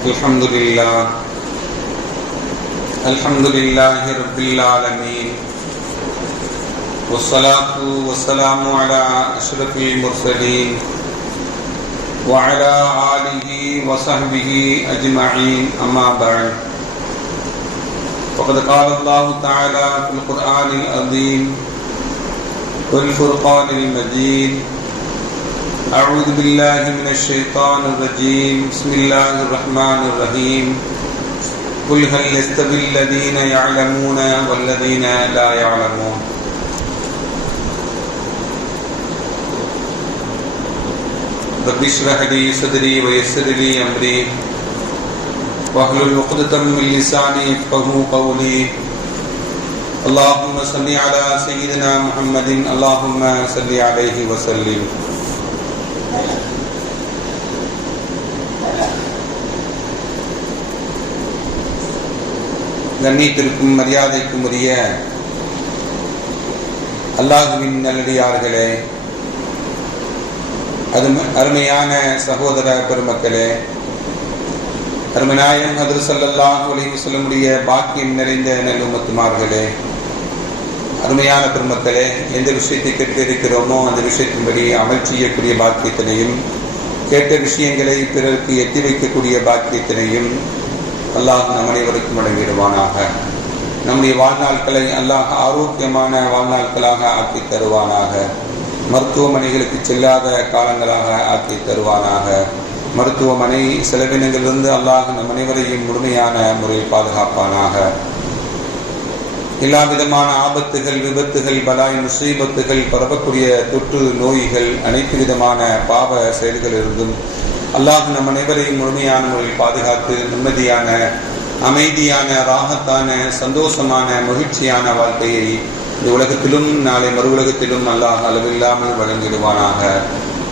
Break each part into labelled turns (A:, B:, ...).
A: الحمد لله. الحمد لله رب العالمين. والصلاة والسلام على أشرف المرسلين وعلى آله وصحبه أجمعين. أما بعد. فقد قال الله تعالى في القرآن العظيم والفرقان المجيد. أعوذ بالله من الشيطان الرجيم. بسم الله الرحمن الرحيم. قل هل يستوي الذين يعلمون والذين لا يعلمون؟ رب اشرح لي صدري ويسر لي أمري. واحلل عقدة من لساني يفقهوا قولي. اللهم صل على سيدنا محمد. اللهم صل عليه وسلم. கண்ணியத்திற்கும் மரியாதைக்கும் உரிய அல்லாஹுவின் நல்லடியார்களே அது அருமையான சகோதர பெருமக்களே அருமநாயம் ஹதர் சல்லாஹ் அலைஹி சொல்லமுடைய பாக்கியம் நிறைந்த நல்லுமத்துமார்களே அருமையான பெருமக்களே எந்த விஷயத்தை கேட்டிருக்கிறோமோ அந்த விஷயத்தின்படி அமல் செய்யக்கூடிய பாக்கியத்தினையும் கேட்ட விஷயங்களை பிறருக்கு எத்தி வைக்கக்கூடிய பாக்கியத்தினையும் அல்லாஹ் நம் அனைவருக்கும் வழங்கிடுவானாக. நம்முடைய வாழ்நாட்களை அல்லாஹ் ஆரோக்கியமான வாழ்நாட்களாக ஆக்கி தருவானாக. மருத்துவமனைகளுக்கு செல்லாத காலங்களாக ஆக்கி தருவானாக. மருத்துவமனை செலவினங்களிலிருந்து அல்லாஹ் நம் அனைவரையும் முழுமையான முறையில் பாதுகாப்பானாக. எல்லா விதமான ஆபத்துகள் விபத்துகள் பலாய் முசீபத்துகள் பரவக்கூடிய தொற்று நோய்கள் அனைத்து விதமான பாவ செயல்களிலிருந்தும் அல்லாஹ் நம் அனைவரையும் முழுமையான முறையில் பாதுகாத்து நிம்மதியான அமைதியான ராகத்தான சந்தோஷமான மகிழ்ச்சியான வாழ்க்கையை இந்த உலகத்திலும் நாளை மறு உலகத்திலும் அல்லாஹ் அளவில்லாமல் வழங்கிடுவானாக.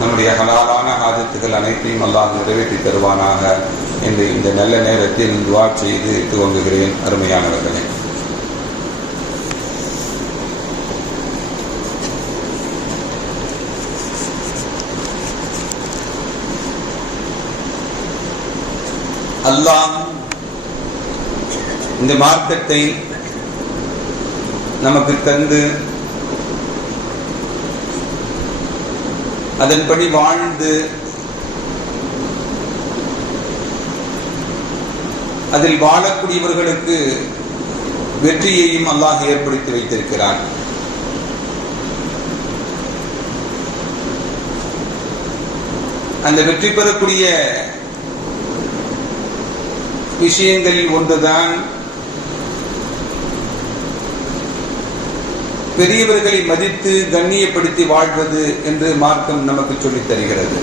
A: நம்முடைய ஹலாலான ஆதத்துகள் அனைத்தையும் அல்லாஹ் நிறைவேற்றி தருவானாக. என்று இந்த நல்ல நேரத்தில் துவா செய்து துவங்குகிறேன் அருமையானவர்களே. அல்லாஹ் இந்த மார்க்கத்தை நமக்கு தந்து அதன்படி வாழ்ந்து அதில் வாழக்கூடியவர்களுக்கு வெற்றியையும் அல்லாஹ் ஏற்படுத்தி வைத்திருக்கிறார் அந்த வெற்றி பெறக்கூடிய விஷயங்களில் ஒன்றுதான் பெரியவர்களை மதித்து கண்ணியப்படுத்தி வாழ்வது என்று மார்க்கம் நமக்கு சொல்லித் தருகிறது.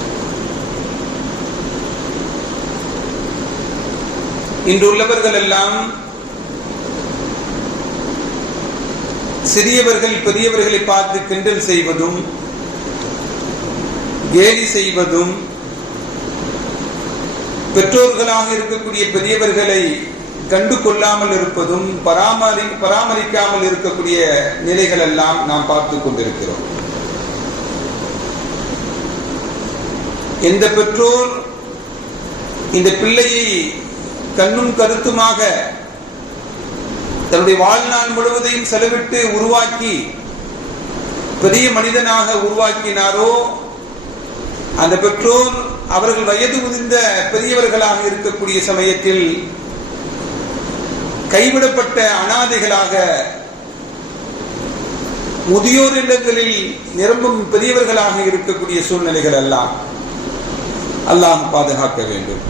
A: இன்று உள்ளவர்கள் எல்லாம் சிறியவர்கள் பெரியவர்களை பார்த்து கிண்டல் செய்வதும் கேலி செய்வதும் பெற்றோர்களாக இருக்கக்கூடிய பெரியவர்களை கண்டு கொள்ளாமல் இருப்பதும் பராமரி பராமரிக்காமல் இருக்கக்கூடிய நிலைகள் எல்லாம் நாம் பார்த்து கொண்டிருக்கிறோம். எந்த பெற்றோர் இந்த பிள்ளையை கண்ணும் கருத்துமாக தன்னுடைய வாழ்நாள் முழுவதையும் செலவிட்டு உருவாக்கி பெரிய மனிதனாக உருவாக்கினாரோ அந்த பெற்றோர் அவர்கள் வயது முதிர்ந்த பெரியவர்களாக இருக்கக்கூடிய சமயத்தில் கைவிடப்பட்ட அனாதைகளாக முதியோர் இல்லங்களில் நிரம்பும் பெரியவர்களாக இருக்கக்கூடிய சூழ்நிலைகள் எல்லாம் அல்லாம் பாதுகாக்க வேண்டும்.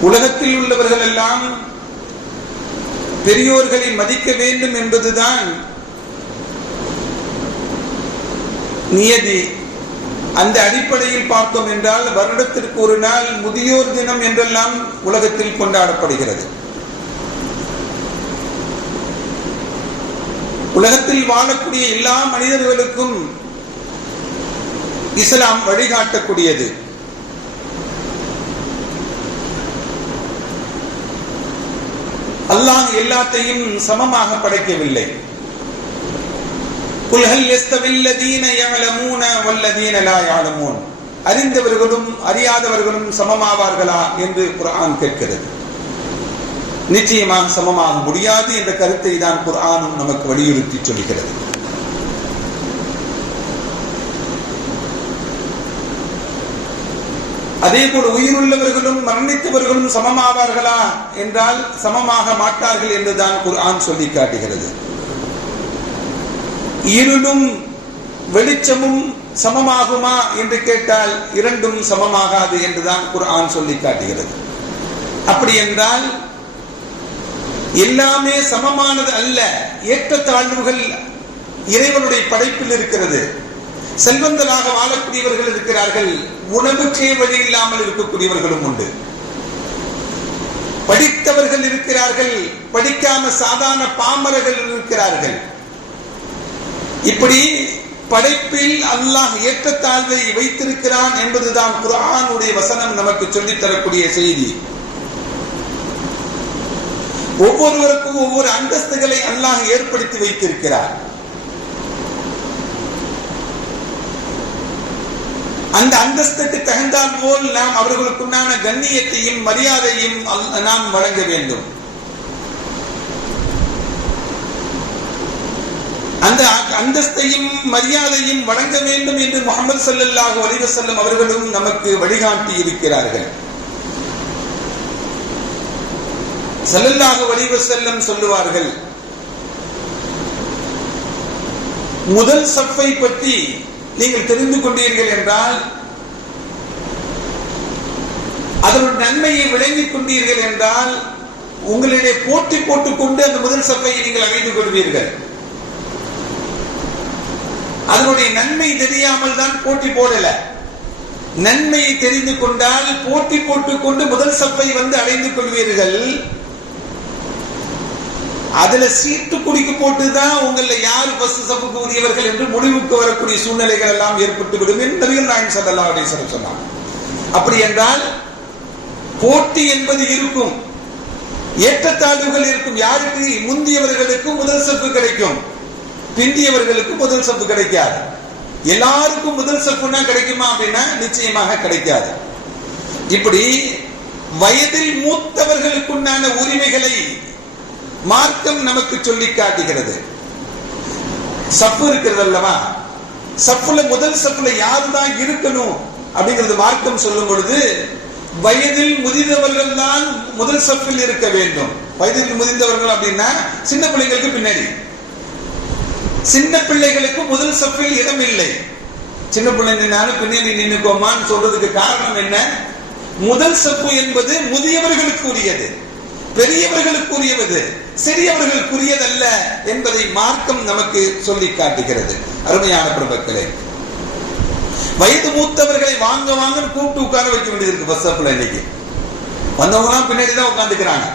A: உலகத்தில் உள்ளவர்கள் எல்லாம் பெரியோர்களை மதிக்க வேண்டும் என்பதுதான் நியதி. அந்த அடிப்படையில் பார்த்தோம் என்றால் வருடத்திற்கு ஒரு நாள் முதியோர் தினம் என்றெல்லாம் உலகத்தில் கொண்டாடப்படுகிறது. உலகத்தில் வாழக்கூடிய எல்லா மனிதர்களுக்கும் இஸ்லாம் வழிகாட்டக்கூடியது. அல்லாஹ் எல்லாத்தையும் சமமாக படைக்கவில்லை. குல் ஹல் யஸ்தவில்லதீன யஅலமூன வல்லதீன லா யஅலமூன் அறிந்தவர்களும் அறியாதவர்களும் சமமாவார்களா என்று குர்ஆன் கேட்கிறது. நிச்சயமாக சமமாக முடியாது என்ற கருத்தை தான் குர்ஆனும் நமக்கு வலியுறுத்தி சொல்கிறது. அதே போல உயிருள்ளவர்களும் மரணித்தவர்களும் சமமாவார்களா என்றால் சமமாக மாட்டார்கள் என்றுதான் குர்ஆன் சொல்லி காட்டுகிறது. இருளும் வெளிச்சமும் சமமாகுமா என்று கேட்டால் இரண்டும் சமமாகாது என்றுதான் குர்ஆன் சொல்லி காட்டுகிறது. அப்படி என்றால் எல்லாமே சமமானது அல்ல. ஏற்றத்தாழ்வுகள் இறைவனுடைய படைப்பில் இருக்கிறது. செல்வந்தராக வாழக்கூடியவர்கள் இருக்கிறார்கள். உணவுக்கே வழி இல்லாமல் இருக்கக்கூடியவர்களும் உண்டு. படித்தவர்கள் இருக்கிறார்கள். படிக்காம சாதாரண பாமரர்கள் இருக்கிறார்கள். இப்படி படைப்பில் அல்லாஹ் ஏற்றத்தாழ்வை வைத்திருக்கிறான் என்பதுதான் குரானுடைய வசனம் நமக்கு சொல்லித் தரக்கூடிய செய்தி. ஒவ்வொருவருக்கும் ஒவ்வொரு அந்தஸ்துகளை அல்லாஹ் ஏற்படுத்தி வைத்திருக்கிறார். அந்த அந்தஸ்துக்கு தகுந்தால் போல் நாம் அவர்களுக்குண்டான கண்ணியத்தையும் மரியாதையும் நாம் வழங்க வேண்டும். அந்த அந்தஸ்தையும் மரியாதையும் வழங்க வேண்டும் என்று முகமது சல்லாஹூ அலிவசல்லம் அவர்களும் நமக்கு வழிகாட்டி இருக்கிறார்கள் ஸல்லல்லாஹு அலிவசல்லம் சொல்லுவார்கள் முதல் சஃபை பற்றி நீங்கள் தெரிந்து கொண்டீர்கள் என்றால் அதனுடைய நன்மையை விளங்கிக் கொண்டீர்கள் என்றால் உங்களிடையே போட்டி போட்டுக் கொண்டு அந்த முதல் சஃபையை நீங்கள் அமைத்துக் கொள்வீர்கள். அதனுடைய நன்மை தெரியாமல் தான் போட்டி போடல. நன்மையை தெரிந்து கொண்டால் போட்டி போட்டுக்கொண்டு முதல் சப்பை வந்து அடைந்து கொள்வீர்கள். அதுல சீட்டு குடிக்கு போட்டுதான் உங்கள யார் பஸ் சப்புக்கு உரியவர்கள் என்று முடிவுக்கு வரக்கூடிய சூழ்நிலைகள் எல்லாம் ஏற்பட்டு விடும் என்று நபிகள் நாயகம் ஸல்லல்லாஹு அப்படி என்றால் போட்டி என்பது இருக்கும். ஏற்றத்தாழ்வுகள் இருக்கும். யாருக்கு? முந்தியவர்களுக்கு முதல் சப்பு கிடைக்கும். பிந்தியவர்களுக்கு முதல் சப்பு கிடைக்காது. எல்லாருக்கும் முதல் சப்புனா கிடைக்குமா அப்படின்னா நிச்சயமாக கிடைக்காது. இப்படி வயதில் மூத்தவர்களுக்குண்டான உரிமைகளை மார்க்கம் நமக்கு சொல்லி காட்டுகிறது. சப்பு இருக்கிறது அல்லவா? சப்புல முதல் சப்புல யாரு தான் இருக்கணும் அப்படிங்கிறது மார்க்கம் சொல்லும் பொழுது வயதில் முதிர்ந்தவர்கள் தான் முதல் சப்பில் இருக்க வேண்டும். வயதில் முதிர்ந்தவர்கள் அப்படின்னா சின்ன பிள்ளைங்களுக்கு பின்னாடி. சின்ன பிள்ளைகளுக்கு முதல் சஃபில் இடம் இல்லை. சின்ன பிள்ளை நின்னாலும் பின்னாடி நின்னுக்கோமான்னு சொல்றதுக்கு காரணம் என்ன? முதல் சப்பு என்பது முதியவர்களுக்கு உரியது பெரியவர்களுக்கு சிறியவர்களுக்குரியதல்ல என்பதை மார்க்கம் நமக்கு சொல்லி காட்டுகிறது. அருமையான பிரபக்களே. வயது மூத்தவர்களை வாங்க வாங்க கூப்பிட்டு உட்கார வைக்க வேண்டியது இருக்கு பஸ் ஸ்டாப்ல இன்னைக்கு. வந்தவங்கலாம் பின்னாடி தான் உட்கார்ந்துக்கிறாங்க.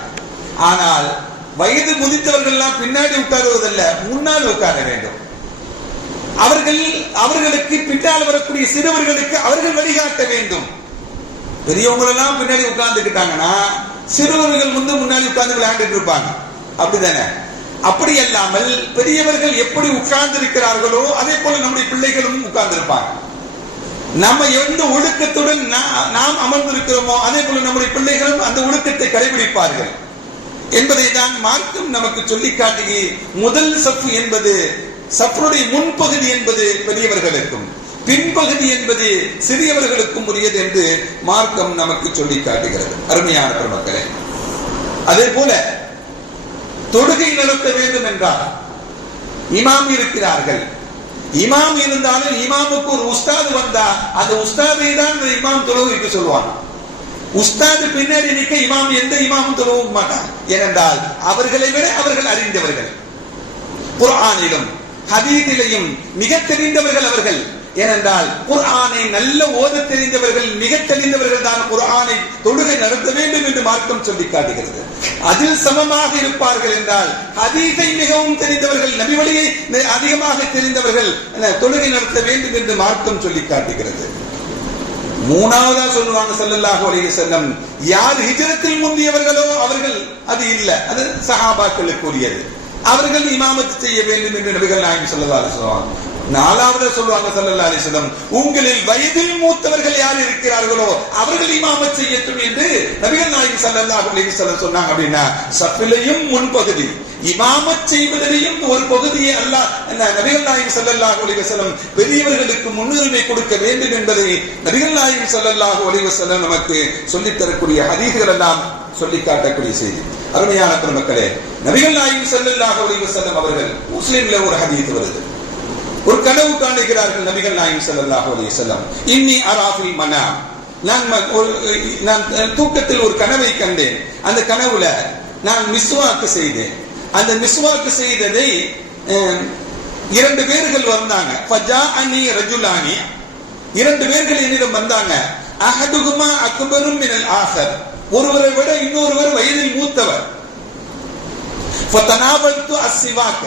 A: ஆனால் வயது முதித்தவர்கள் எல்லாம் பின்னாடி உட்காருவதல்ல முன்னால் உட்கார வேண்டும். அவர்கள் அவர்களுக்கு பின்னால் வரக்கூடிய சிறுவர்களுக்கு அவர்கள் வழிகாட்ட வேண்டும். பெரியவங்களெல்லாம் பின்னாடி உட்கார்ந்துக்கிட்டாங்கன்னா சிறுவர்கள் வந்து முன்னாடி உட்கார்ந்து விளையாண்டுட்டு இருப்பாங்க. அப்படிதானே? அப்படி அல்லாமல் பெரியவர்கள் எப்படி உட்கார்ந்து இருக்கிறார்களோ அதே போல நம்முடைய பிள்ளைகளும் உட்கார்ந்து இருப்பாங்க நம்ம எந்த ஒழுக்கத்துடன் நாம் அமர்ந்திருக்கிறோமோ அதே போல நம்முடைய பிள்ளைகளும் அந்த ஒழுக்கத்தை கடைபிடிப்பார்கள். என்பதை தான் மார்க்கம் நமக்கு சொல்லி காட்டுகி முதல் சப்பு என்பது சப்புடைய முன்பகுதி என்பது பெரியவர்களுக்கும் பின்பகுதி என்பது சிறியவர்களுக்கும் உரியது என்று மார்க்கம் நமக்கு சொல்லி காட்டுகிறது. அருமையான பெருமக்களே அதே போல தொடுகை நடத்த வேண்டும் என்றால் இமாம் இருக்கிறார்கள். இமாம் இருந்தாலும் இமாமுக்கு ஒரு உஸ்தாது வந்தா அந்த உஸ்தாதை தான் இமாம் தொழுகைக்கு சொல்லுவான் உஸ்தாது பின்னாடி நிற்க இமாம் எந்த இமாமும் தொழவும் மாட்டார். ஏனென்றால் அவர்களை விட அவர்கள் அறிந்தவர்கள். குர்ஆனிலும் ஹதீதிலையும் மிக தெரிந்தவர்கள் அவர்கள். ஏனென்றால் குர்ஆனை நல்ல ஓத தெரிந்தவர்கள் மிக தெரிந்தவர்கள் தான் குர்ஆனை தொழுகை நடத்த வேண்டும் என்று மார்க்கம் சொல்லி காட்டுகிறது. அதில் சமமாக இருப்பார்கள் என்றால் ஹதீஸை மிகவும் தெரிந்தவர்கள் நபி வழியை அதிகமாக தெரிந்தவர்கள் தொழுகை நடத்த வேண்டும் என்று மார்க்கம் சொல்லி காட்டுகிறது. மூணாவதா சொல்லுவாங்க ஸல்லல்லாஹு அலைஹி செல்லம் யார் ஹிஜரத்தில் முந்தியவர்களோ அவர்கள் அது இல்ல. அது சஹாபாக்களுக்கு உரியது அவர்கள் இமாமத்து செய்ய வேண்டும் என்று நபிகள் நாயகம் ஸல்லல்லாஹு சொல்லுவாங்க நாலாவது சொல்லுவாங்க சல்லல்லா அலிஸ்லம் உங்களில் வயதில் மூத்தவர்கள் யார் இருக்கிறார்களோ அவர்கள் இமாமத் செய்யட்டும் என்று நபிகள் நாயகம் சல்லல்லாஹு அலைஹி சொன்னாங்க அப்படின்னா சஃபிலையும் முன்பகுதி. இமாமத் செய்வதிலையும் ஒரு பகுதியை அல்லாஹ் என்ன, நபிகள் நாயகம் சல்லல்லாஹு அலைஹி பெரியவர்களுக்கு முன்னுரிமை கொடுக்க வேண்டும் என்பதை நபிகள் நாயகம் சல்லல்லாஹு அலைஹி நமக்கு சொல்லித் தரக்கூடிய எல்லாம் சொல்லி காட்டக்கூடிய செய்தி. அருமையான பெருமக்களே நபிகள் நாயகம் சல்லல்லாஹு அலைஹி அவர்கள் முஸ்லீம்ல ஒரு ஹதீத் வருது. ஒரு கனவு காணுகிறார்கள் நபிகள் நாயகம் சல்லல்லாஹு அலைஹி இன்னி அராஃபில் மனா நான் ஒரு நான் தூக்கத்தில் ஒரு கனவை கண்டேன். அந்த கனவுல நான் மிஸ்வாக்கு செய்தேன். அந்த மிஸ்வாக்கு செய்ததை அஹ், இரண்டு பேர்கள் வந்தாங்க. ஃபஜா அனி ரஜுலானி இரண்டு பேர்கள் என்னிடம் வந்தாங்க. அஹதுகுமா அக்பரும் மினல் ஆஹர் ஒருவரை விட இன்னொருவர் வயதில் மூத்தவர். ஃபதனாவத்து அஸ்ஸிவாக்க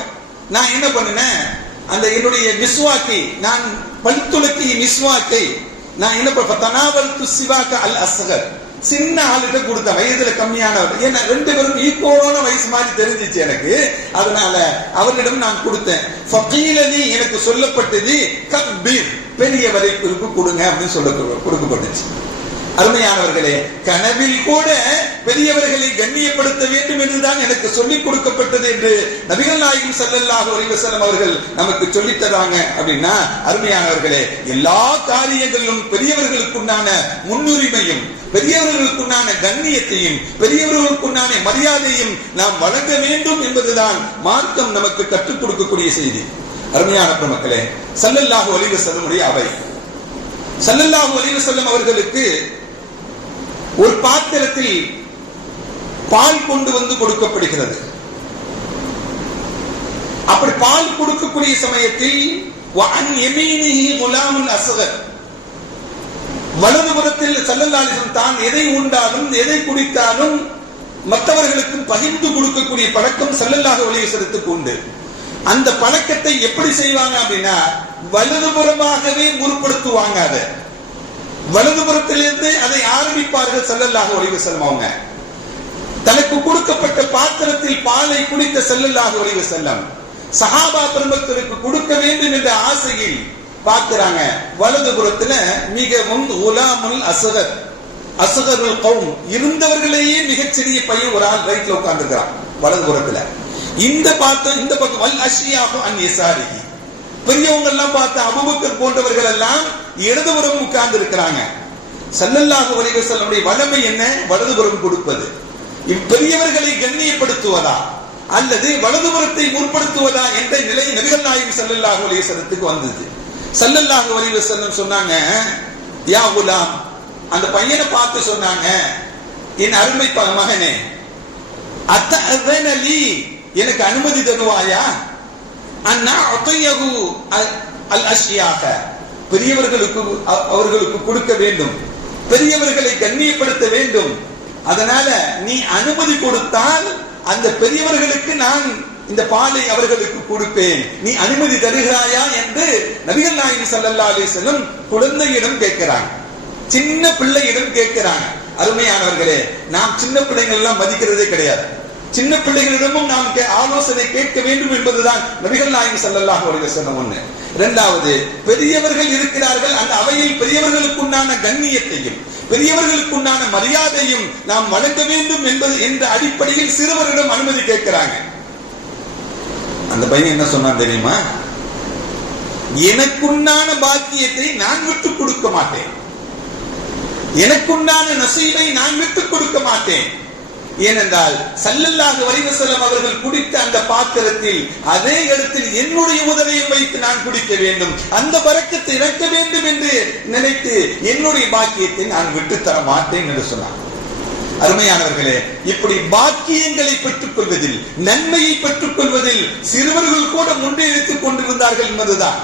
A: நான் என்ன பண்ணினேன்? அந்த என்னுடைய மிஸ்வாக்கை நான் பல்துளக்கி மிஸ்வாக்கை நான் என்ன பண்ண தனாவல்து சிவாக்க அல் அஸ்கர் சின்ன ஆளுகிட்ட கொடுத்த வயதுல கம்மியானவர். ஏன்னா ரெண்டு பேரும் ஈக்குவலான வயசு மாதிரி தெரிஞ்சிச்சு எனக்கு. அதனால அவரிடம் நான் கொடுத்தேன். எனக்கு சொல்லப்பட்டது கப்பீர் பெரியவரை குறிப்பு கொடுங்க அப்படின்னு சொல்ல கொடுக்கப்பட்டுச்சு. அருமையானவர்களே கனவில் கூட பெரியவர்களை கண்ணியப்படுத்த வேண்டும் என்றுதான் எனக்கு சொல்லிக் கொடுக்கப்பட்டது என்று நபிகள் நாயகம் செல்லல்லாக அலைஹி அவர்கள் நமக்கு சொல்லித்தராங்க அப்படின்னா அருமையானவர்களே எல்லா காரியங்களிலும் பெரியவர்களுக்குண்டான முன்னுரிமையும் பெரியவர்களுக்குண்டான கண்ணியத்தையும் பெரியவர்களுக்குண்டான மரியாதையும் நாம் வழங்க வேண்டும் என்பதுதான் மார்க்கம் நமக்கு கற்றுக் கொடுக்கக்கூடிய செய்தி. அருமையான பெருமக்களே சல்லல்லாஹு அலைஹி செல்லமுடைய அவை. சல்லல்லாஹு அலைஹி செல்லும் அவர்களுக்கு ஒரு பாத்திரத்தில் பால் கொண்டு வந்து கொடுக்கப்படுகிறது. அப்படி பால் கொடுக்கக்கூடிய சமயத்தில் வஅன் யமீனிஹி வலதுபுறத்தில் சல்லல்லாலிசம் தான் எதை உண்டாலும் எதை குடித்தாலும் மற்றவர்களுக்கும் பகிர்ந்து கொடுக்கக்கூடிய பழக்கம் செல்லல்லாக அலைஹி வஸல்லத்துக்கு உண்டு. அந்த பழக்கத்தை எப்படி செய்வாங்க அப்படின்னா வலதுபுறமாகவே முற்படுத்துவாங்க அதை வலதுபுறத்திலிருந்து அதை ஆரம்பிப்பார்கள் செல்லல்லாக அலைஹி வஸல்லம் அவங்க. தனக்கு கொடுக்கப்பட்ட பாத்திரத்தில் பாலை குடித்த செல்லல்லாக அலைஹி செல்லும் சஹாபா பெருமக்களுக்கு கொடுக்க வேண்டும் என்ற ஆசையில் பார்க்கிறாங்க. வலதுபுறத்துல மிகவும் உலாமுல் அசகர். அசகர்கள் கவுன் இருந்தவர்களையே மிகச்சிறிய பையன் ஒரு ஆள் ரைட்ல உட்கார்ந்துருக்கிறான். வலதுபுறத்துல. இந்த பார்த்த இந்த பக்கம் வல் அஷியாகும் அன் எசாரிகி பெரியவங்க எல்லாம் பார்த்த அபுபக்கர் போன்றவர்கள் எல்லாம் இடதுபுறம் உட்கார்ந்து இருக்கிறாங்க சல்லல்லாஹு அலைஹி வஸல்லமுடைய வளமை என்ன? வலதுபுறம் கொடுப்பது. இப்பெரியவர்களை கண்ணியப்படுத்துவதா? அல்லது வலதுபுறத்தை முற்படுத்துவதா என்ற நிலை நபிகள் நாயகம் ஸல்லல்லாஹு அலைஹி வந்தது. ஸல்லல்லாஹு அலைஹி வஸல்லம் சொன்னாங்க யா குலாம் அந்த பையனை பார்த்து சொன்னாங்க என் அருமை மகனே அத்தஅதன லீ எனக்கு அனுமதி தருவாயா? அண்ணா அத்தையகு அல் அஷ்யாக பெரியவர்களுக்கு அவர்களுக்கு கொடுக்க வேண்டும். பெரியவர்களை கண்ணியப்படுத்த வேண்டும். அதனால நீ அனுமதி கொடுத்தால் அந்த பெரியவர்களுக்கு நான் இந்த பாலை அவர்களுக்கு கொடுப்பேன். நீ அனுமதி தருகிறாயா என்று நபிகள் நாயகி சல்லல்லாவே அலைஹி குழந்தையிடம் கேட்கிறாங்க. சின்ன பிள்ளையிடம் கேட்கிறாங்க. அருமையானவர்களே நாம் சின்ன பிள்ளைகள் எல்லாம் மதிக்கிறதே கிடையாது. சின்ன பிள்ளைகளிடமும் நாம் கே- ஆலோசனை கேட்க வேண்டும் என்பதுதான் நபிகள் நாயகி ஸல்லல்லாஹு அவர்கள் சொன்ன ஒண்ணு. இரண்டாவது பெரியவர்கள் இருக்கிறார்கள். அந்த அவையில் பெரியவர்களுக்குண்டான கண்ணியத்தையும் பெரியவர்களுக்குண்டான மரியாதையும் நாம் வழங்க வேண்டும் என்பது என்ற அடிப்படையில் சிறுவரிடம் அனுமதி கேட்கிறாங்க. அந்த பையன் என்ன சொன்னான் தெரியுமா? எனக்குண்டான பாக்கியத்தை நான் விட்டுக் கொடுக்க மாட்டேன். எனக்குண்டான நசீபை நான் விட்டுக் கொடுக்க மாட்டேன். ஏனென்றால் சல்லல்லாக அலைஹி அவர்கள் குடித்த அந்த பாத்திரத்தில் அதே இடத்தில் என்னுடைய உதவியை வைத்து நான் குடிக்க வேண்டும். அந்த பறக்கத்தை இறக்க வேண்டும் என்று நினைத்து என்னுடைய பாக்கியத்தை நான் விட்டு தர மாட்டேன் என்று சொன்னார் அருமையானவர்களே இப்படி பாக்கியங்களை பெற்றுக் கொள்வதில் நன்மையை பெற்றுக் கொள்வதில் சிறுவர்கள் கூட முன்னெடுத்துக் கொண்டிருந்தார்கள் என்பதுதான்.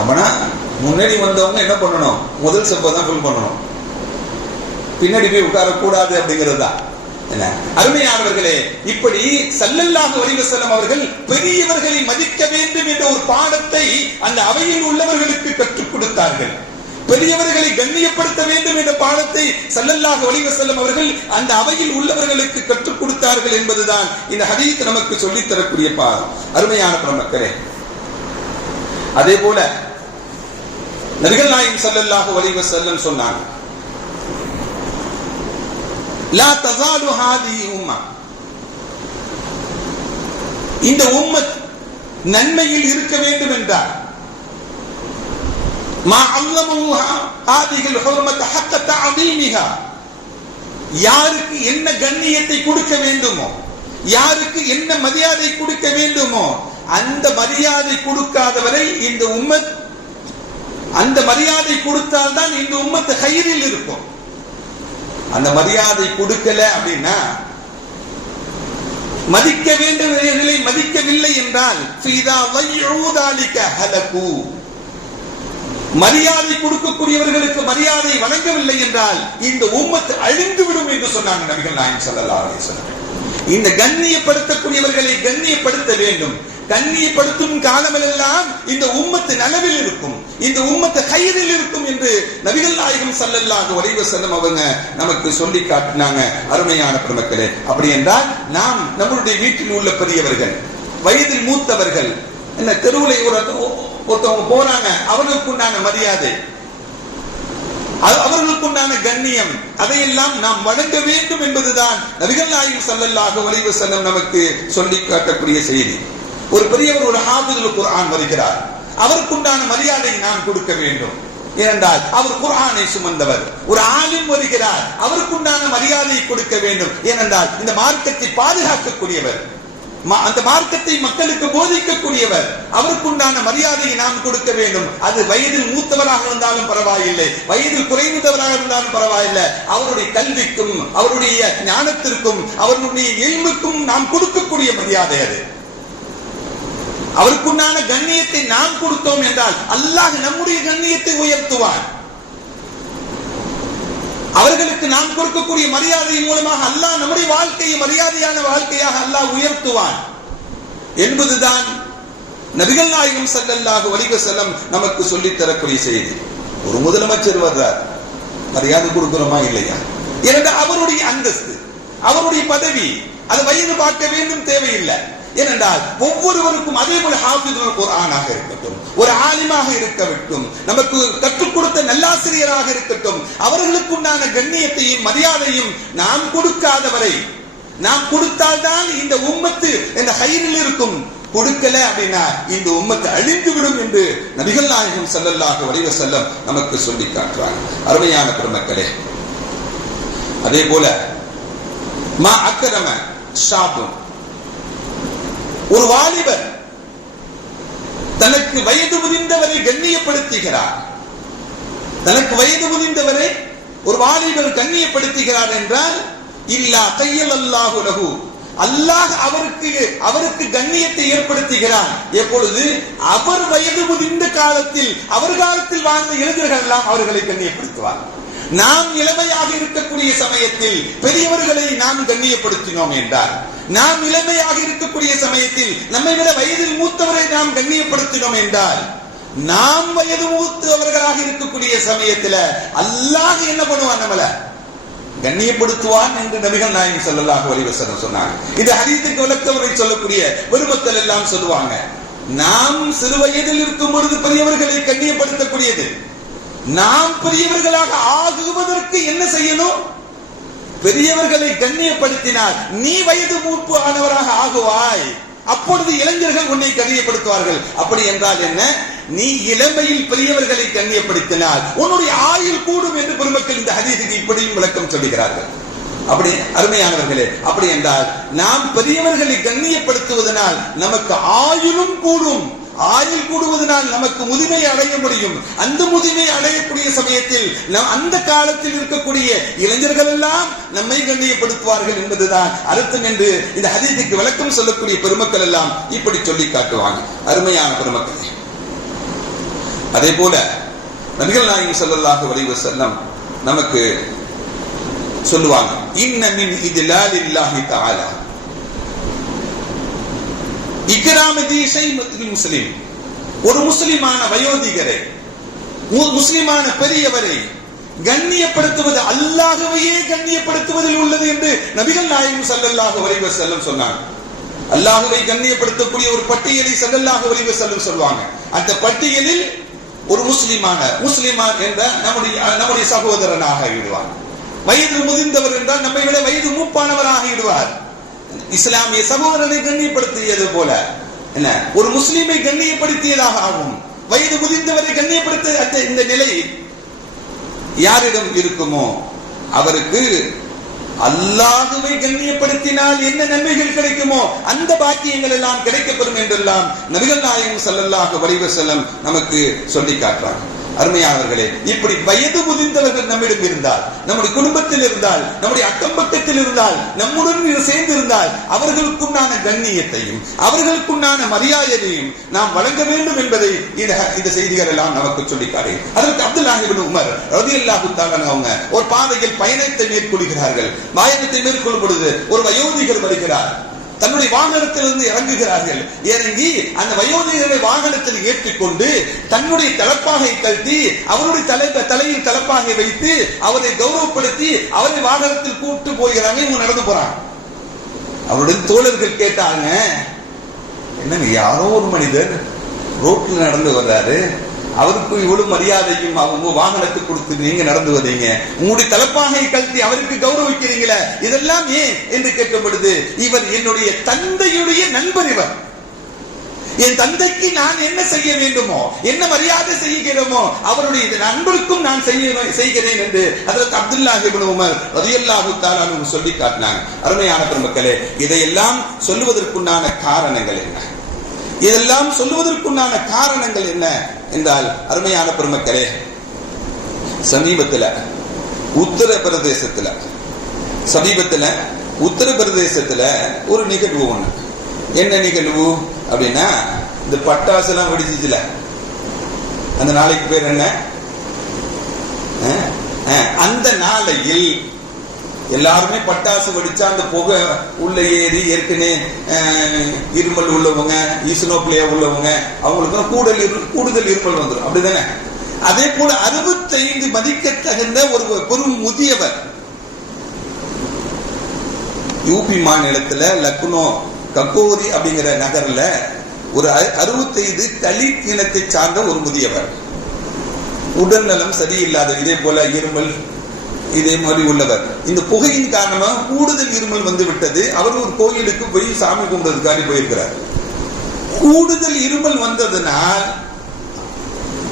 A: அப்பனா முன்னாடி வந்தவங்க என்ன பண்ணணும்? முதல் செப்பை தான் ஃபுல் பண்ணணும். பின்னாடி போய் உட்காரக்கூடாது அப்படிங்கிறது தான் என்ன? அருமையானவர்களே இப்படி சல்லல்லாஹு அலைஹி அவர்கள் பெரியவர்களை மதிக்க வேண்டும் என்ற ஒரு பாடத்தை அந்த அவையில் உள்ளவர்களுக்கு கற்றுக் கொடுத்தார்கள். பெரியவர்களை கண்ணியப்படுத்த வேண்டும் என்ற பாடத்தை சல்லல்லாஹு அலைஹி செல்லும் அவர்கள் அந்த அவையில் உள்ளவர்களுக்கு கற்றுக் கொடுத்தார்கள் என்பதுதான் இந்த ஹதீத் நமக்கு சொல்லித்தரக்கூடிய பாடம். அருமையான பிரமக்கரே அதே போல நபிகள் நாயகம் ஸல்லல்லாஹு அலைஹி செல்லும் சொன்னாங்க இந்த உம்மத் நன்மையில் இருக்க வேண்டும் என்றார். மா அல்லமு ஹாதிஹில் ஹுர்மத் ஹக்க தஅதீமிஹா யாருக்கு என்ன கண்ணியத்தை கொடுக்க வேண்டுமோ யாருக்கு என்ன மரியாதை கொடுக்க வேண்டுமோ அந்த மரியாதை கொடுக்காதவரை இந்த உம்மத் அந்த மரியாதை கொடுத்தால் தான் இந்த உம்மத்து கயிறில் இருக்கும். அந்த மரியாதை கொடுக்கல அப்படின்னா மதிக்க வேண்டியவர்களை மதிக்கவில்லை என்றால் மரியாதை கொடுக்கக்கூடியவர்களுக்கு மரியாதை வழங்கவில்லை என்றால் இந்த உம்மத்து அழிந்து விடும் என்று சொன்னாங்க நபிகள் நாயகம் ஸல்லல்லாஹு அலைஹி இந்த கண்ணியப்படுத்தக்கூடியவர்களை கண்ணியப்படுத்த வேண்டும். கண்ணியப்படுத்தும் காலமெல்லாம் இந்த உம்மத்து நலவில் இருக்கும். இந்த உம்மத்து கயிறில் இருக்கும் என்று நபிகள் நாயகம் சல்லல்லாக அலைஹி செல்லும் அவங்க நமக்கு சொல்லி காட்டினாங்க. அருமையான பெருமக்களே அப்படி என்றால் நாம் நம்மளுடைய வீட்டில் உள்ள பெரியவர்கள் வயதில் மூத்தவர்கள் என்ன தெருவுல ஒரு ஒருத்தவங்க போறாங்க அவர்களுக்கு உண்டான மரியாதை. அவர்களுக்கு உண்டான கண்ணியம். அதையெல்லாம் நாம் வழங்க வேண்டும் என்பதுதான் நபிகள் நாயகம் சல்லல்லாக ஒளிவு செல்லம் நமக்கு சொல்லி காட்டக்கூடிய செய்தி. ஒரு பெரியவர் ஒரு ஹாஃபிதுல் குர்ஆன் வருகிறார். அவருக்குண்டான மரியாதையை நாம் கொடுக்க வேண்டும். ஏனென்றால் அவர் குர்ஆனை சுமந்தவர். ஒரு ஆலிம் வருகிறார். அவருக்குண்டான மரியாதையை கொடுக்க வேண்டும். ஏனென்றால் இந்த மார்க்கத்தை பாதுகாக்கக்கூடியவர். அந்த மார்க்கத்தை மக்களுக்கு போதிக்கக்கூடியவர். அவருக்குண்டான மரியாதையை நாம் கொடுக்க வேண்டும். அது வயதில் மூத்தவராக இருந்தாலும் பரவாயில்லை. வயதில் குறைந்தவராக இருந்தாலும் பரவாயில்லை. அவருடைய கல்விக்கும் அவருடைய ஞானத்திற்கும் அவருடைய எல்முக்கும் நாம் கொடுக்கக்கூடிய மரியாதை அது. அவருக்குண்டான கண்ணியத்தை நாம் கொடுத்தோம் என்றால் அல்லாஹ் நம்முடைய கண்ணியத்தை உயர்த்துவான் அவர்களுக்கு நாம் கொடுக்கக்கூடிய மரியாதையின் மூலமாக அல்லாஹ் நம்முடைய வாழ்க்கையை மரியாதையான வாழ்க்கையாக அல்லாஹ் உயர்த்துவான். என்பதுதான் நபிகள் நாயகம் செல்லல்லாக வலிவ செல்லம் நமக்கு சொல்லித் தரக்கூடிய செய்தி. ஒரு முதலமைச்சர் வர்றார். மரியாதை கொடுக்கிறோமா இல்லையா? இரண்டு அவருடைய அந்தஸ்து அவருடைய பதவி அது வயது பார்க்க வேண்டும் தேவையில்லை. ஏனென்றால் ஒவ்வொருவருக்கும் அதே போல ஹாஃபிதுல் குர்ஆனாக இருக்கட்டும் ஒரு ஆலிமாக இருக்கட்டும் நமக்கு கற்றுக் கொடுத்த நல்லாசிரியராக இருக்கட்டும் அவர்களுக்குண்டான கண்ணியத்தையும் மரியாதையும் நாம் கொடுக்காதவரை நாம் கொடுத்தால்தான் இந்த உம்மத்து இந்த ஹைரில் இருக்கும். கொடுக்கல அப்படின்னா இந்த உம்மத்து அழிந்து விடும் என்று நபிகள் நாயகம் செல்லல்லாக வடிவ செல்லம் நமக்கு சொல்லி காட்டுறாங்க. அருமையான பெருமக்களே அதே போல மா அக்கரம ஷாபும் ஒரு வாலிபர் தனக்கு வயது முதிர்ந்தவரை கண்ணியப்படுத்துகிறார். தனக்கு வயது முதிர்ந்தவரை ஒரு வாலிபர் கண்ணியப்படுத்துகிறார் என்றால் இல்லா கையல் அல்லாஹு லகு அல்லாஹ் அவருக்கு அவருக்கு கண்ணியத்தை ஏற்படுத்துகிறார் எப்பொழுது? அவர் வயது முதிர்ந்த காலத்தில் அவர் காலத்தில் வாழ்ந்த இளைஞர்கள் எல்லாம் அவர்களை கண்ணியப்படுத்துவார் நாம் இளமையாக இருக்கக்கூடிய சமயத்தில் பெரியவர்களை நாம் கண்ணியப்படுத்தினோம் என்றார். நாம் இளமையாக இருக்கக்கூடிய சமயத்தில் நம்மை விட வயதில் மூத்தவரை நாம் கண்ணியப்படுத்தினோம் என்றால் நாம் வயது மூத்தவர்களாக இருக்கக்கூடிய சமயத்துல அல்லாஹ் என்ன பண்ணுவான் நம்மள? கண்ணியப்படுத்துவான் என்று நபிகள் நாயகம் ஸல்லல்லாஹு வலிவசனம் சொன்னாங்க. இது ஹதீஸுக்கு விளக்கமுறை சொல்லக்கூடிய பெருமக்கள் எல்லாம் சொல்லுவாங்க. நாம் சிறு வயதில் இருக்கும் பொழுது பெரியவர்களை கண்ணியப்படுத்தக்கூடியது. நாம் பெரியவர்களாக ஆகுவதற்கு என்ன செய்யணும்? பெரியவர்களை கண்ணியப்படுத்தினால் நீ வயது மூப்பு ஆனவராக ஆகுவாய். அப்பொழுது இளைஞர்கள் உன்னை கண்ணியப்படுத்துவார்கள். அப்படி என்றால் என்ன? நீ இளமையில் பெரியவர்களை கண்ணியப்படுத்தினால் உன்னுடைய ஆயுள் கூடும் என்று பெருமக்கள் இந்த ஹதீசுக்கு இப்படியும் விளக்கம் சொல்லுகிறார்கள். அப்படி அருமையானவர்களே அப்படி என்றால் நாம் பெரியவர்களை கண்ணியப்படுத்துவதனால் நமக்கு ஆயுளும் கூடும். ஆயுள் கூடுவதனால் நமக்கு முதுமை அடைய முடியும். அந்த முதுமை அடையக்கூடிய சமயத்தில் நம் அந்த காலத்தில் இருக்கக்கூடிய இளைஞர்கள் எல்லாம் நம்மை கண்ணியப்படுத்துவார்கள் என்பதுதான் அர்த்தம் என்று இந்த ஹதீஸுக்கு விளக்கம் சொல்லக்கூடிய பெருமக்கள் எல்லாம் இப்படி சொல்லி காட்டுவாங்க. அருமையான பெருமக்கள். அதே போல நபிகள் நாயகம் ஸல்லல்லாஹு வரைவு செல்லம் நமக்கு சொல்லுவாங்க இன்னமின் மின் இல்லாஹி தாலா முஸ்லிம். ஒரு முஸ்லிமான வயோதிகரை மு- முஸ்லிமான பெரியவரை கண்ணியப்படுத்துவது அல்லாகவையே கண்ணியப்படுத்துவதில் உள்ளது என்று நபிகள் நாயகம் ஸல்லல்லாஹு வரைவர் செல்லும் சொன்னாங்க. அல்லாஹுவை கண்ணியப்படுத்தக்கூடிய ஒரு பட்டியலை ஸல்லல்லாஹு அலைஹி செல்லும் சொல்வாங்க
B: அந்த பட்டியலில் ஒரு முஸ்லிமான முஸ்லிமான் என்ற நம்முடைய நம்முடைய சகோதரனாக ஆகிவிடுவார். வயது முதிர்ந்தவர் என்றால் நம்மை விட வயது மூப்பானவராக ஆகிவிடுவார். இஸ்லாமிய சகோதரனை கண்ணியப்படுத்தியது போல. என்ன? ஒரு முஸ்லீமை கண்ணியப்படுத்தியதாக ஆகும். வயது முதிர்ந்தவரை கண்ணியப்படுத்த இந்த நிலை யாரிடம் இருக்குமோ அவருக்கு அல்லாஹுவை கண்ணியப்படுத்தினால் என்ன நன்மைகள் கிடைக்குமோ அந்த பாக்கியங்கள் எல்லாம் கிடைக்கப்பெறும் என்றெல்லாம் நபிகள் நாயகம் ஸல்லல்லாஹு அலைஹி வஸல்லம் நமக்கு சொல்லி காட்டுறாங்க. அருமையானவர்களே இப்படி வயது முதிர்ந்தவர்கள் நம்மிடம் இருந்தால் நம்முடைய குடும்பத்தில் இருந்தால் நம்முடைய அக்கம் பக்கத்தில் இருந்தால் நம்முடன் சேர்ந்து இருந்தால் அவர்களுக்குண்டான கண்ணியத்தையும் அவர்களுக்குண்டான மரியாதையையும் நாம் வழங்க வேண்டும் என்பதை இந்த இந்த செய்திகள் எல்லாம் நமக்கு சொல்லி காட்டு அதற்கு அப்துல் உமர் ரலியல்லாஹு தஆலா அவங்க ஒரு பாதையில் பயணத்தை மேற்கொள்கிறார்கள். பயணத்தை மேற்கொள்ளும் பொழுது ஒரு வயோதிகர் வருகிறார். தன்னுடைய வாகனத்திலிருந்து இறங்குகிறார்கள். இறங்கி அந்த வயோதிகரை வாகனத்தில் ஏற்றிக்கொண்டு தன்னுடைய தலப்பாகை கழட்டி அவருடைய தலை தலையில் தலப்பாகை வைத்து அவரை கௌரவப்படுத்தி அவரை வாகனத்தில் கூப்பிட்டு போகிறாங்க இவங்க நடந்து போறாங்க. அவருடைய தோழர்கள் கேட்டாங்க என்னங்க யாரோ ஒரு மனிதர் ரோட்டில் நடந்து வர்றாரு அவருக்கு இவ்வளவு மரியாதையும் அவங்க வாகனத்தை கொடுத்து நீங்க நடந்து வர்றீங்க உங்களுடைய தலப்பாகை கழட்டி அவருக்கு கௌரவிக்கிறீங்களே? இதெல்லாம் ஏன் என்று கேட்கப்படுது. இவர் என்னுடைய தந்தையுடைய நண்பர் இவர். என் தந்தைக்கு நான் என்ன செய்ய வேண்டுமோ என்ன மரியாதை செய்கிறோமோ அவருடைய இந்த நண்பருக்கும் நான் செய்ய செய்கிறேன் என்று அதற்கு அப்துல்லா இப்னு உமர் ரலியல்லாஹு தஆலா சொல்லி காட்டினாங்க. அருமையான பெருமக்களே இதையெல்லாம் சொல்லுவதற்குண்டான காரணங்கள் என்ன? இதெல்லாம் சொல்லுவதற்குண்டான காரணங்கள் என்ன? என்றால் அருமையான பெருமக்களே சமீபத்தில் உத்தரப்பிரதேசத்தில் சமீபத்தில் உத்தரப்பிரதேசத்தில் ஒரு நிகழ்வு ஒண்ணு. என்ன நிகழ்வு அப்படின்னா இந்த பட்டாசு எல்லாம் வெடிச்சிச்சுல. அந்த நாளைக்கு பேர் என்ன? அந்த நாளையில் எல்லாருமே பட்டாசு வெடிச்சா அந்த புகை உள்ள ஏறி ஏற்கனவே இருமல் உள்ளவங்க ஈசனோப்ளியா உள்ளவங்க அவங்களுக்கு கூடுதல் இரு- கூடுதல் இருமல் வந்துடும் அப்படிதானே? அதே போல அறுபத்தைந்து மதிக்க தகுந்த ஒரு பெரும் முதியவர் யூபி மாநிலத்துல லக்னோ கக்கோரி அப்படிங்கிற நகர்ல ஒரு அறுபத்தைந்து தலித் இனத்தை சார்ந்த ஒரு முதியவர். உடல்நலம் சரியில்லாத இதே போல இருமல் இதே மாதிரி உள்ளவர். இந்த புகையின் காரணமாக கூடுதல் இருமல் வந்து விட்டது அவர் ஒரு கோயிலுக்கு போய் சாமி கும்பிடுறதுக்காக போயிருக்கிறார். கூடுதல் இருமல் வந்ததனால்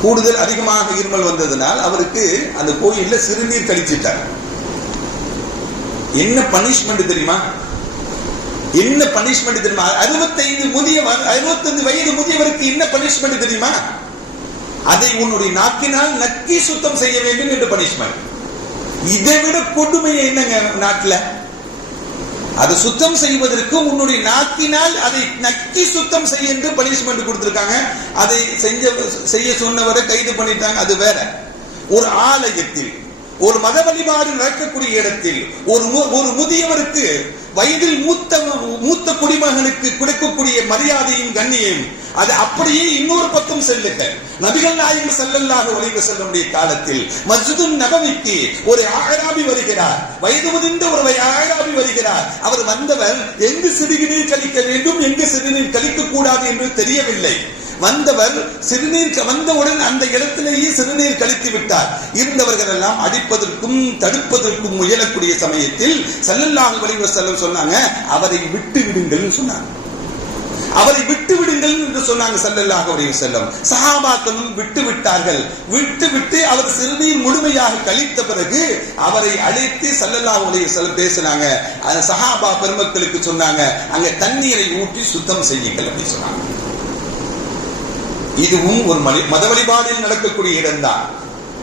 B: கூடுதல் அதிகமாக இருமல் வந்ததனால் அவருக்கு அந்த கோயில்ல சிறுநீர் கழிச்சிட்டார் என்ன பனிஷ்மெண்ட் தெரியுமா? என்ன பனிஷ்மெண்ட் தெரியுமா? அறுபத்தைந்து முதியவர் அறுபத்தைந்து வயது முதியவருக்கு என்ன பனிஷ்மெண்ட் தெரியுமா? அதை உன்னுடைய நாக்கினால் நக்கி சுத்தம் செய்ய வேண்டும் என்று பனிஷ்மெண்ட் இதை விட கொடுமை என்னங்க நாட்டில்? அதை சுத்தம் செய்வதற்கு உன்னுடைய நாக்கினால் அதை நக்கி சுத்தம் செய்ய என்று பனிஷ்மெண்ட் கொடுத்திருக்காங்க. அதை செஞ்ச செய்ய சொன்னவரை கைது பண்ணிட்டாங்க. அது வேற. ஒரு ஆலயத்தில் ஒரு மத வழிபாடு நடக்கக்கூடிய இடத்தில் ஒரு மு- ஒரு முதியவருக்கு வயதில் மூத்த மூத்த குடிமகனுக்கு கொடுக்கக்கூடிய மரியாதையும் கண்ணியம் அது அப்படியே இன்னொரு பக்கம் செல்லுங்க நபிகள் நாயகம் செல்லல்லாக ஒளிவு வஸல்லமுடைய காலத்தில் மஸ்ஜிதும் நபமிக்கு ஒரு ஆகராபி வருகிறார். வயது முதிர்ந்த ஒரு ஆகராபி வருகிறார். அவர் வந்தவர் எங்கு சிறுநீர் கழிக்க வேண்டும்? எங்கு சிறுநீர் கழிக்க கூடாது என்று தெரியவில்லை. வந்தவர் சிறுநீர் வந்தவுடன் அந்த இடத்திலேயே சிறுநீர் கழித்து விட்டார் இருந்தவர்கள் எல்லாம் அடிப்பதற்கும் தடுப்பதற்கும் முயலக்கூடிய சமயத்தில் ஸல்லல்லாஹு அலைஹி செல்லம் சொன்னாங்க அவரை விட்டு விடுங்கள் சொன்னாங்க. அவரை விட்டு விடுங்கள் என்று சொன்னாங்க செல்லல்லாக அலைஹி வஸல்லம். சகாபாக்களும் விட்டு விட்டார்கள். விட்டு விட்டு அவர் சிறுநீர் முழுமையாக கழித்த பிறகு அவரை அழைத்து ஸல்லல்லாஹு உடைய செல்லம் பேசினாங்க. சகாபா சஹாபா பெருமக்களுக்கு சொன்னாங்க அங்க தண்ணீரை ஊற்றி சுத்தம் செய்யுங்கள் அப்படின்னு சொன்னாங்க. இதுவும் ஒரு மத வழிபாடில் நடக்கக்கூடிய இடம்தான்.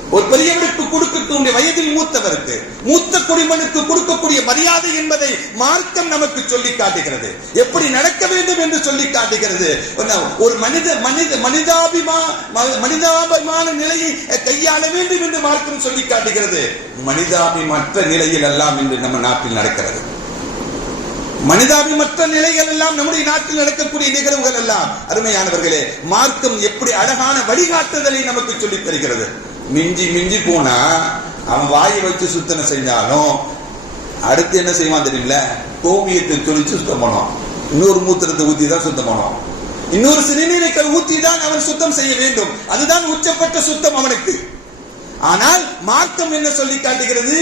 B: ஒரு பெரியவருக்கு கொடுக்கக்கூடிய வயதில் மூத்தவருக்கு மூத்த குடிமனுக்கு கொடுக்கக்கூடிய மரியாதை என்பதை மார்க்கம் நமக்கு சொல்லி காட்டுகிறது. எப்படி நடக்க வேண்டும் என்று சொல்லி காட்டுகிறது. ஒரு மனித மனித மனிதாபிமா ம- மனிதாபிமான நிலையை கையாள வேண்டும் என்று மார்க்கம் சொல்லி காட்டுகிறது. மனிதாபிமற்ற நிலையில் எல்லாம் இன்று நம்ம நாட்டில் நடக்கிறது. மனிதாபிமற்ற நிலைகள் எல்லாம் நம்முடைய நாட்டில் நடக்கக்கூடிய நிகழ்வுகள் எல்லாம். அருமையானவர்களே மார்க்கம் எப்படி அழகான வழிகாட்டுதலை நமக்கு சொல்லி தருகிறது? மிஞ்சி மிஞ்சி போனா அவன் வாயை வச்சு சுத்தனை செஞ்சாலும் அடுத்து என்ன செய்வான் தெரியல கோமியத்தை தொளிச்சு சுத்தம் பண்ணுவான். இன்னொரு மூத்திரத்தை ஊத்தி தான் சுத்தம் பண்ணுவான். இன்னொரு சிறுநீரை ஊத்தி தான் அவன் சுத்தம் செய்ய வேண்டும். அதுதான் உச்சப்பட்ட சுத்தம் அவனுக்கு. ஆனால் மார்க்கம் என்ன சொல்லி காட்டுகிறது?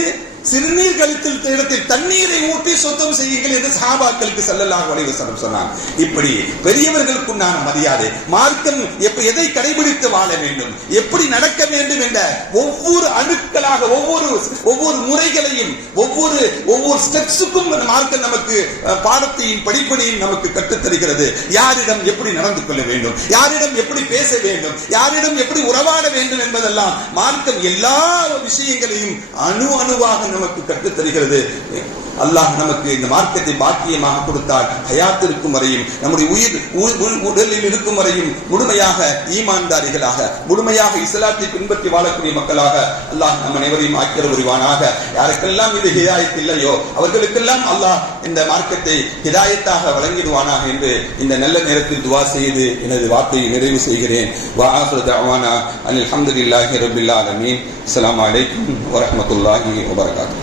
B: சிறுநீர் கழித்தல் இடத்தில் தண்ணீரை ஊற்றி சுத்தம் செய்யுங்கள் என்று சஹாபாக்களுக்கு ஸல்லல்லாஹு அலைஹி வஸல்லம் சொன்னார் இப்படி பெரியவர்களுக்குண்டான மரியாதை. மார்க்கம் எப்ப எதை கடைபிடித்து வாழ வேண்டும்? எப்படி நடக்க வேண்டும் என்ற ஒவ்வொரு அணுக்களாக ஒவ்வொரு ஒவ்வொரு முறைகளையும் ஒவ்வொரு ஒவ்வொரு ஸ்டெப்ஸுக்கும் மார்க்கம் நமக்கு பாடத்தையும் படிப்படியும் நமக்கு கற்றுத்தருகிறது. யாரிடம் எப்படி நடந்து கொள்ள வேண்டும்? யாரிடம் எப்படி பேச வேண்டும்? யாரிடம் எப்படி உறவாட வேண்டும் என்பதெல்லாம் மார்க்கம் எல்லா விஷயங்களையும் அணு அணுவாக நமக்கு கற்றுத் தருகிறது. அல்லாஹ் நமக்கு இந்த மார்க்கத்தை பாக்கியமாக கொடுத்தால் ஹயாத் இருக்கும் வரையும் நம்முடைய உயிர் உடலில் இருக்கும் வரையும் முழுமையாக ஈமான்தாரிகளாக முழுமையாக இஸ்லாத்தை பின்பற்றி வாழக்கூடிய மக்களாக அல்லாஹ் நம் அனைவரையும் ஆக்கிற உருவானாக யாருக்கெல்லாம் இது ஹிதாயத் இல்லையோ அவர்களுக்கெல்லாம் அல்லாஹ் இந்த மார்க்கத்தை ஹிதாயத்தாக வழங்கிடுவானாக என்று இந்த நல்ல நேரத்தில் துவா செய்து எனது வார்த்தையை நிறைவு செய்கிறேன். வஆஹிரு தஅவானா அனில் ஹம்துலில்லாஹி ரப்பில் ஆலமீன். அஸ்ஸலாமு அலைக்கும் வரஹ்மத்துல்லாஹி வபரகாத்துஹு